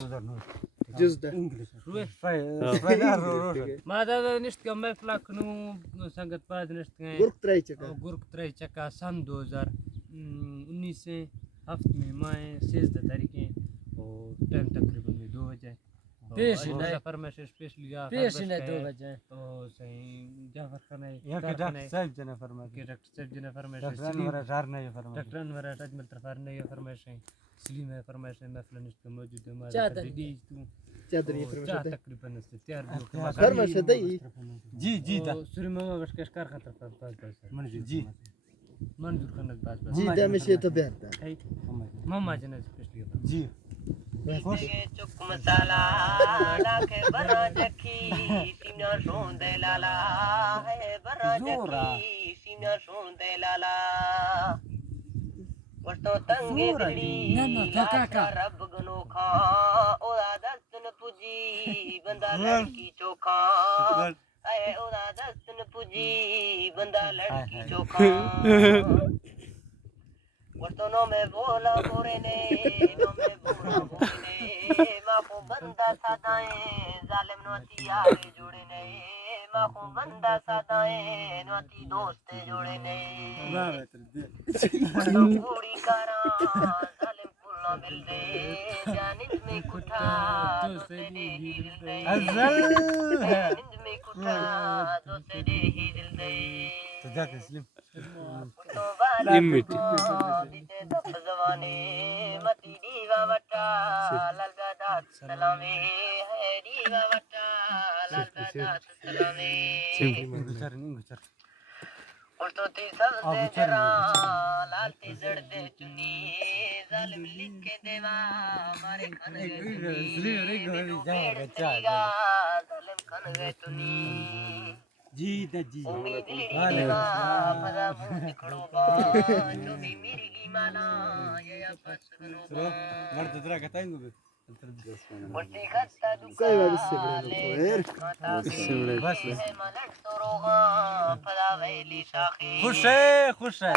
جزدة ما هذا نشت كم فلاك نو संगत बाद नष्ट गए गुरुक त्रय चक्का सन 2019 से हफ्ते में मैं 16 तारीखें और टाइम तकरीबन में 2 बजे पेश है फरमाइश पेश लिया पेश है 2 बजे तो सही जाफर खान है या के डॉक्टर साहब जना फरमाइश के डॉक्टर साहब जना फरमाइश डॉक्टर वरा जार नहीं फरमाइश डॉक्टर वरा अजमल तरफार नहीं फरमाइश है सलीम है फरमाइश है महफिल नष्ट मौजूद है हमारे दी तू चादरी फरमाइश तकरीबन तैयार फरमाइश दई जी जी दा सूर्य मामा बस कार खतर पास मंजूर जी मंजूर खान पास जी दा मशي तबعت मामा जना स्पेशली जी खुश चुक मसाला लाके बरा जखी सीना सोंदे लाला है बरा जखी सीना सोंदे लाला वस्तो तंगे दिली रब गनोखा ओदा दस्तन पुजी बंदा लड़की चोखा आए ओदा दस्तन पुजी बंदा लड़की चोखा वस्तो नो में बोला बोरे ने नो में बोला बोरे ने मां को बंदा सादाए जालिम नोती यारे जोड़े ने मां को बंदा सादाए नोती दोस्त जोड़े ने पूरी करा जालिम पुल्ला मिल दे जानित में कुठा दोस्त दे ही दिल दे जानित में कुठा दोस्त दे ही दिल दे तजाक तस्लीम लिमिट जवानी मती दीवा वटा ललगदा सलामी है दीवा वटा ललगदा सलामी उल्टो ती सब दे जरा लालती जड़ दे चुनी जालिम लिख के देवा मारे खन गए जालिम खन गए तुनी जी दा जी पदा मुखड़ो बा जो भी मेरी की माला ये आपस करो मर्द तरा कहताएंगे उल्टी खत्ता سايبه दुकान بالسبل बस है मलट तो रोगा पदा वैली साखी खुश है